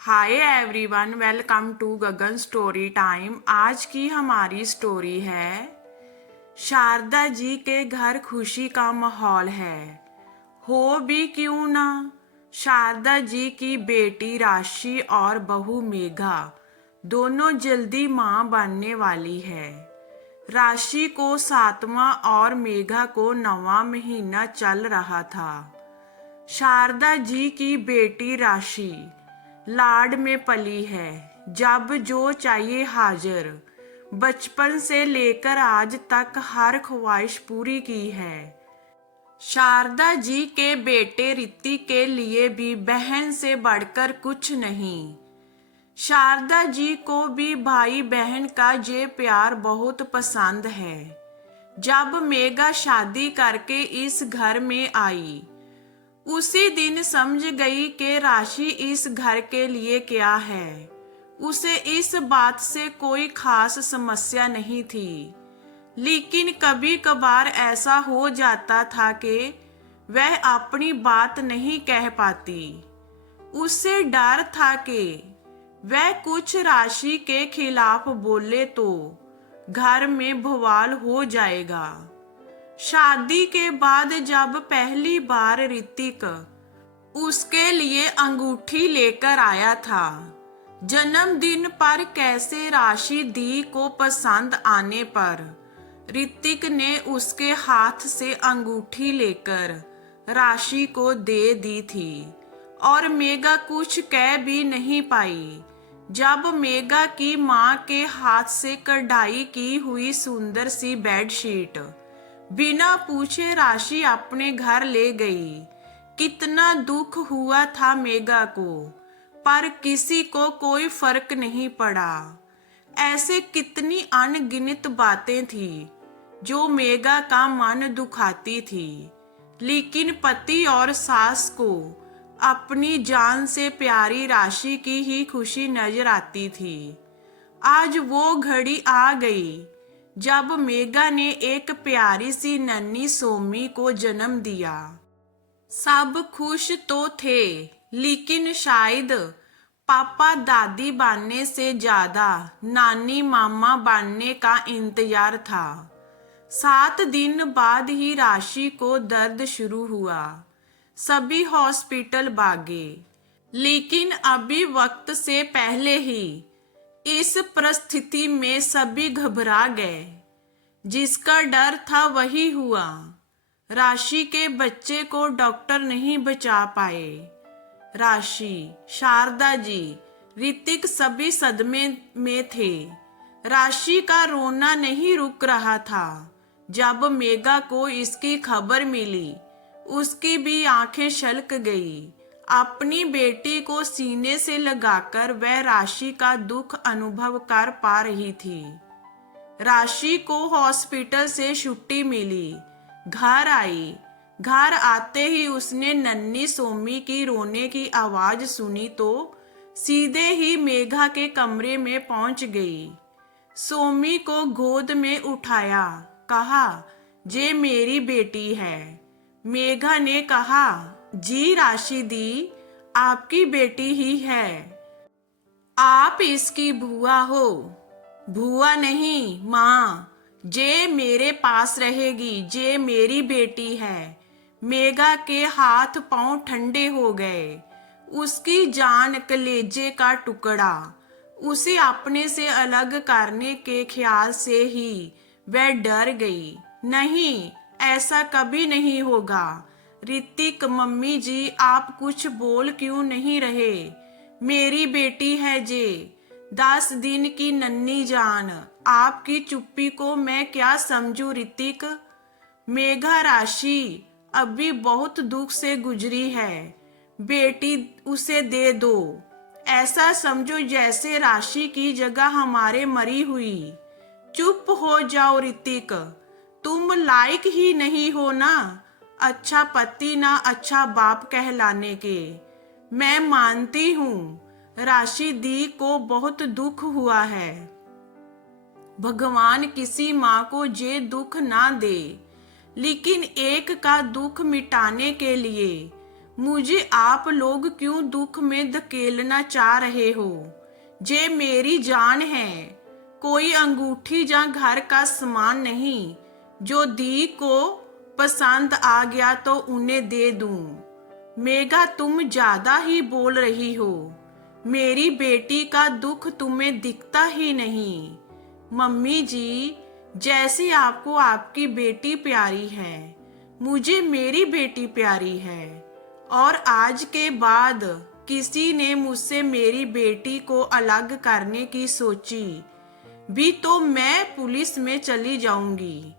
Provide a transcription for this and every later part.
Hi everyone, welcome to Gagan story time. आज की हमारी स्टोरी है शारदा जी के घर खुशी का माहौल है। हो भी क्यों ना। शारदा जी की बेटी राशि और बहू मेघा दोनों जल्दी मां बनने वाली है। राशि को 7वां और मेघा को 9वां महीना चल रहा था। शारदा जी की बेटी राशि लाड में पली है, जब जो चाहिए हाजिर। बचपन से लेकर आज तक हर ख्वाहिश पूरी की है। शारदा जी के बेटे ऋतिक के लिए भी बहन से बढ़कर कुछ नहीं। शारदा जी को भी भाई बहन का ये प्यार बहुत पसंद है। जब मेघा शादी करके इस घर में आई, उसी दिन समझ गई कि राशि इस घर के लिए क्या है। उसे इस बात से कोई खास समस्या नहीं थी, लेकिन कभी कभार ऐसा हो जाता था कि वह अपनी बात नहीं कह पाती। उससे डर था कि वह कुछ राशि के खिलाफ बोले तो घर में बवाल हो जाएगा। शादी के बाद जब पहली बार ऋतिक उसके लिए अंगूठी लेकर आया था, जन्मदिन पर कैसे राशि दी को पसंद आने पर ऋतिक ने उसके हाथ से अंगूठी लेकर राशि को दे दी थी और मेघा कुछ कह भी नहीं पाई। जब मेघा की मां के हाथ से कढ़ाई की हुई सुंदर सी बेडशीट बिना पूछे राशि अपने घर ले गई, कितना दुख हुआ था मेघा को, पर किसी को कोई फर्क नहीं पड़ा। ऐसे कितनी अनगिनत बातें थी जो मेघा का मन दुखाती थी, लेकिन पति और सास को अपनी जान से प्यारी राशि की ही खुशी नजर आती थी। आज वो घड़ी आ गई जब मेघा ने एक प्यारी सी नन्ही सोमी को जन्म दिया। सब खुश तो थे, लेकिन शायद पापा दादी बनने से ज्यादा नानी मामा बनने का इंतजार था। 7 दिन बाद ही राशि को दर्द शुरू हुआ। सभी हॉस्पिटल भागे, लेकिन अभी वक्त से पहले ही इस परिस्थिति में सभी घबरा गए। जिसका डर था वही हुआ। राशि के बच्चे को डॉक्टर नहीं बचा पाए। राशि, शारदा जी, ऋतिक सभी सदमे में थे। राशि का रोना नहीं रुक रहा था। जब मेघा को इसकी खबर मिली, उसकी भी आंखें छलक गई। अपनी बेटी को सीने से लगाकर वह राशि का दुख अनुभव कर पा रही थी। राशि को हॉस्पिटल से छुट्टी मिली, घर आई। घर आते ही उसने नन्ही सोमी की रोने की आवाज सुनी तो सीधे ही मेघा के कमरे में पहुंच गई। सोमी को गोद में उठाया, कहा, ये मेरी बेटी है। मेघा ने कहा, जी राशि दी, आपकी बेटी ही है। आप इसकी बुआ हो। बुआ नहीं, माँ। जे मेरे पास रहेगी, जे मेरी बेटी है। मेघा के हाथ पांव ठंडे हो गए। उसकी जान कलेजे का टुकड़ा। उसे अपने से अलग करने के ख्याल से ही वह डर गई। नहीं, ऐसा कभी नहीं होगा। ऋतिक, मम्मी जी, आप कुछ बोल क्यों नहीं रहे? मेरी बेटी है जे, 10 दिन की नन्ही जान। आपकी चुप्पी को मैं क्या समझूं ऋतिक? मेघा, राशि अभी बहुत दुख से गुजरी है। बेटी उसे दे दो। ऐसा समझो जैसे राशि की जगह हमारे मरी हुई। चुप हो जाओ ऋतिक, तुम लायक ही नहीं हो ना अच्छा पति ना अच्छा बाप कहलाने के। मैं मानती हूँ राशि दी को बहुत दुख हुआ है। भगवान किसी माँ को ये दुख ना दे, लेकिन एक का दुख मिटाने के लिए मुझे आप लोग क्यों दुख में धकेलना चाह रहे हो? जे मेरी जान है, कोई अंगूठी या घर का सामान नहीं। जो दी को पसंद आ गया तो उन्हें दे दूं। मेघा, तुम ज्यादा ही बोल रही हो। मेरी बेटी का दुख तुम्हें दिखता ही नहीं। मम्मी जी, जैसे आपको आपकी बेटी प्यारी है, मुझे मेरी बेटी प्यारी है। और आज के बाद किसी ने मुझसे मेरी बेटी को अलग करने की सोची भी तो मैं पुलिस में चली जाऊंगी।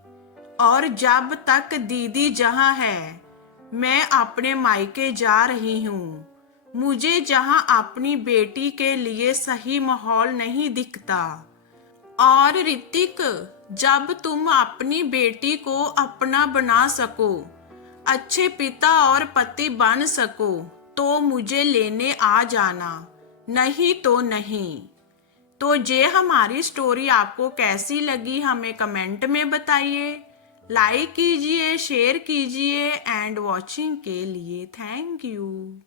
और जब तक दीदी जहां है, मैं अपने मायके जा रही हूँ। मुझे जहां अपनी बेटी के लिए सही माहौल नहीं दिखता। और ऋतिक, जब तुम अपनी बेटी को अपना बना सको, अच्छे पिता और पति बन सको, तो मुझे लेने आ जाना, नहीं तो नहीं। तो ये हमारी स्टोरी आपको कैसी लगी हमें कमेंट में बताइए। लाइक कीजिए, शेयर कीजिए एंड वॉचिंग के लिए थैंक यू।